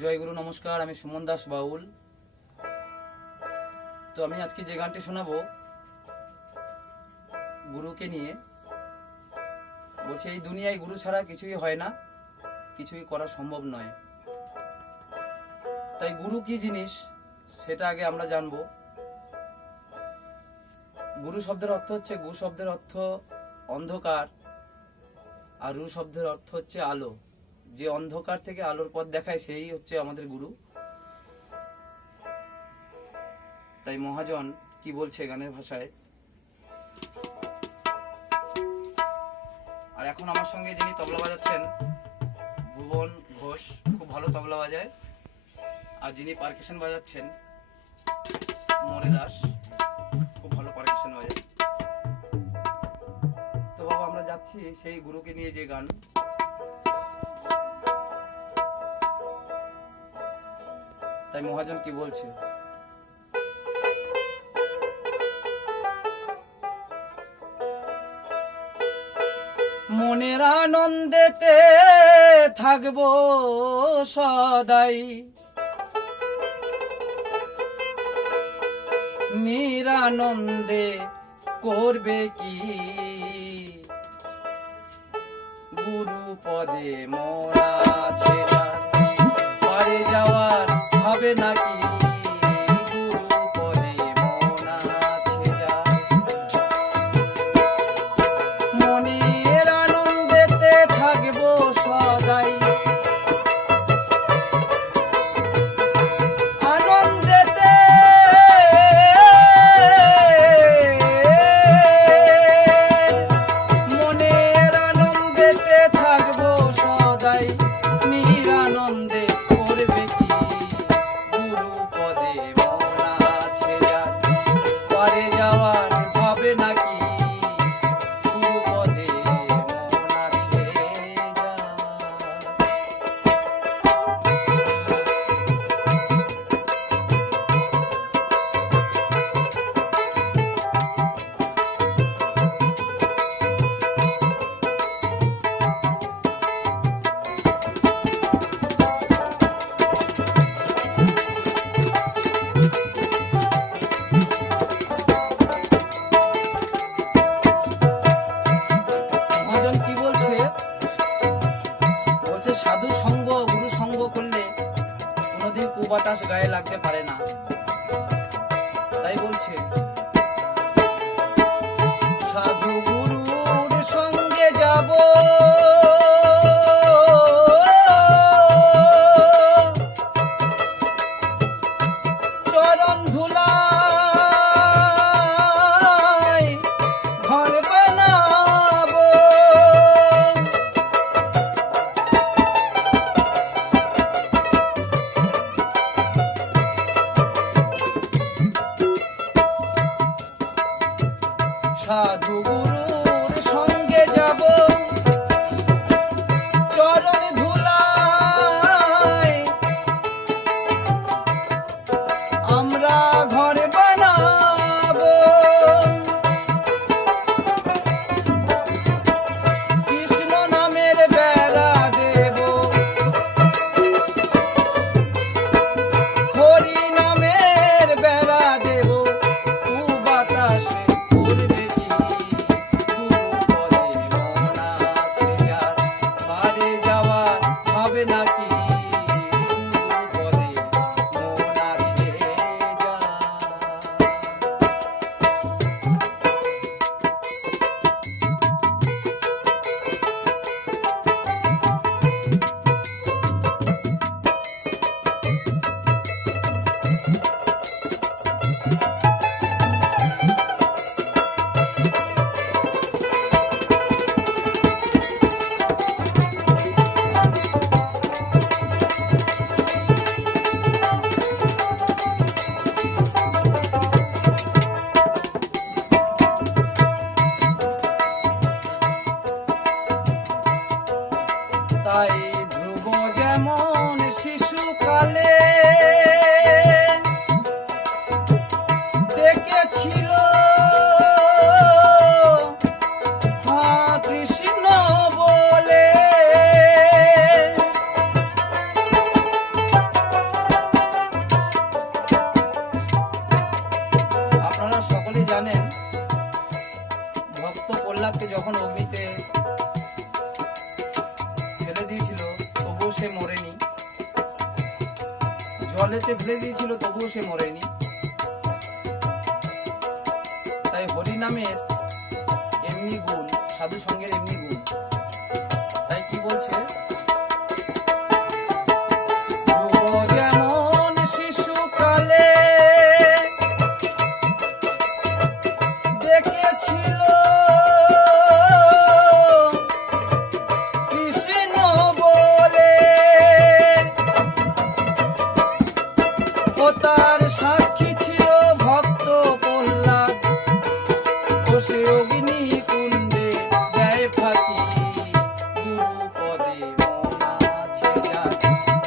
জয় গুরু নমস্কার। আমি সুমন দাস বাউল। তো আমি আজকে যে গানটি শোনাবো গুরুকে নিয়ে, বলছে এই দুনিয়ায় গুরু ছাড়া কিছুই হয় না, কিছুই করা সম্ভব নয়। তাই গুরু কি জিনিস সেটা আগে আমরা জানবো। গুরু শব্দের অর্থ হচ্ছে, গু শব্দের অর্থ অন্ধকার, আর রু শব্দের অর্থ হচ্ছে আলো। যে অন্ধকার থেকে আলোর পথ দেখায় সেই হচ্ছে আমাদের গুরু। তাই মহাজন কি বলছে গানের ভাষায়। আর এখন আমার সঙ্গে যিনি তবলা বাজাচ্ছেন ভুবন ঘোষ, খুব ভালো তবলা বাজায়। আর যিনি পারকাশন বাজাচ্ছেন মরে দাস, খুব ভালো পারকাশন বাজায়। তো বাবা আমরা যাচ্ছি সেই গুরুকে নিয়ে যে গান। তাই মহাজন কি বলছে। মনের আনন্দেতে থাকবো সদাই, নিরানন্দে করবে কি গুরু পদে মোরা ছেড়া, পারে যাওয়ার হবে নাকি গুরু পদে মোরা ছেড়া। মনের আনন্দেতে থাকবো সদাই, আনন্দেতে মনের আনন্দেতে থাকবো সদাই, নিরানন্দে করবে কি গুরু পদে মোরা ছেড়া, পারে যাওয়ার ভাবে নাকি গুরু পদে মোরা ছেড়া। মহাজন কি বলছে, বলছে সাধু সঙ্গ গুরু সঙ্গ করলে কোনোদিন কুবাতাস গায়ে লাগতে পারে না। তাই বলছে সাধু গুরুর সঙ্গে যাব, চরণ ধুলাই ঘর বানাবো, সাধু গুরুর সঙ্গে যাব, চরণ ধুলাই আমরা ঘর বানাবো, কৃষ্ণ নামের বেড়া দেব, হরি নামের বেড়া দেব, বাতাসে করবে কি গুরু পদে মোরা ছেড়া, পারে যাওয়ার হবে নাকি গুরু পদে মোরা ছেড়া। তাই ধ্রুব যেমন শিশুকালে দেখেছিল কৃষ্ণ বলে, জলেতে ফেলে দিয়েছিল, তবুও সে মরেনি। তাই হরি নামের এমনি গুণ, সাধু সঙ্গের এমনি গুণ। তাই কি বলছে, যেমন শিশুকালে দেখেছিল কৃষ্ণ বলে, ও তার সাক্ষী ছিল ভক্ত প্রহ্লাদ, বসে অগ্নি কুণ্ডে দেয় ফাঁকি, গুরু পদে মন আছে যার,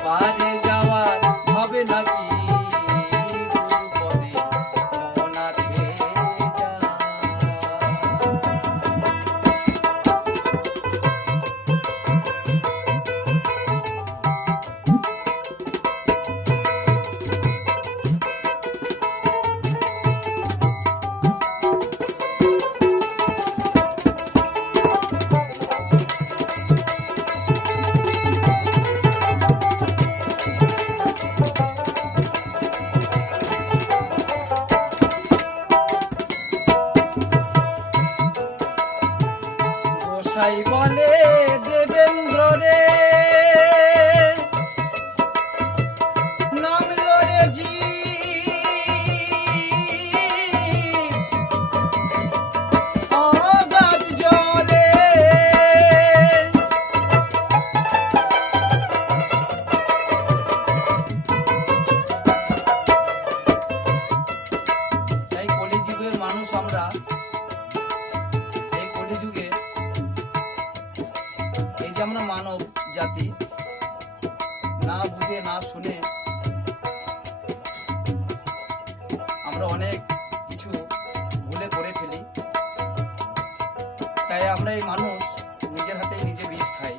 পারে যাওয়ার হবে নাকি, গুরু পদে মন আছে যার। গোসাই বলে দেবেন্দ্র রে, নামল রে জি, অগাধ জলে, তাই কলিযুগের মানুষ আমরা, এই কলিযুগে এই যে আমরা মানব জাতি, না বুঝে না শুনে আমরা অনেক কিছু ভুলে করে ফেলি। তাই আমরা এই মানুষ নিজের হাতে নিজে বিষ খাই।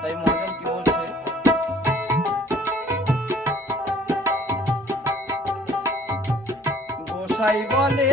তাই মহাজন কি বলছে, গোসাই বলে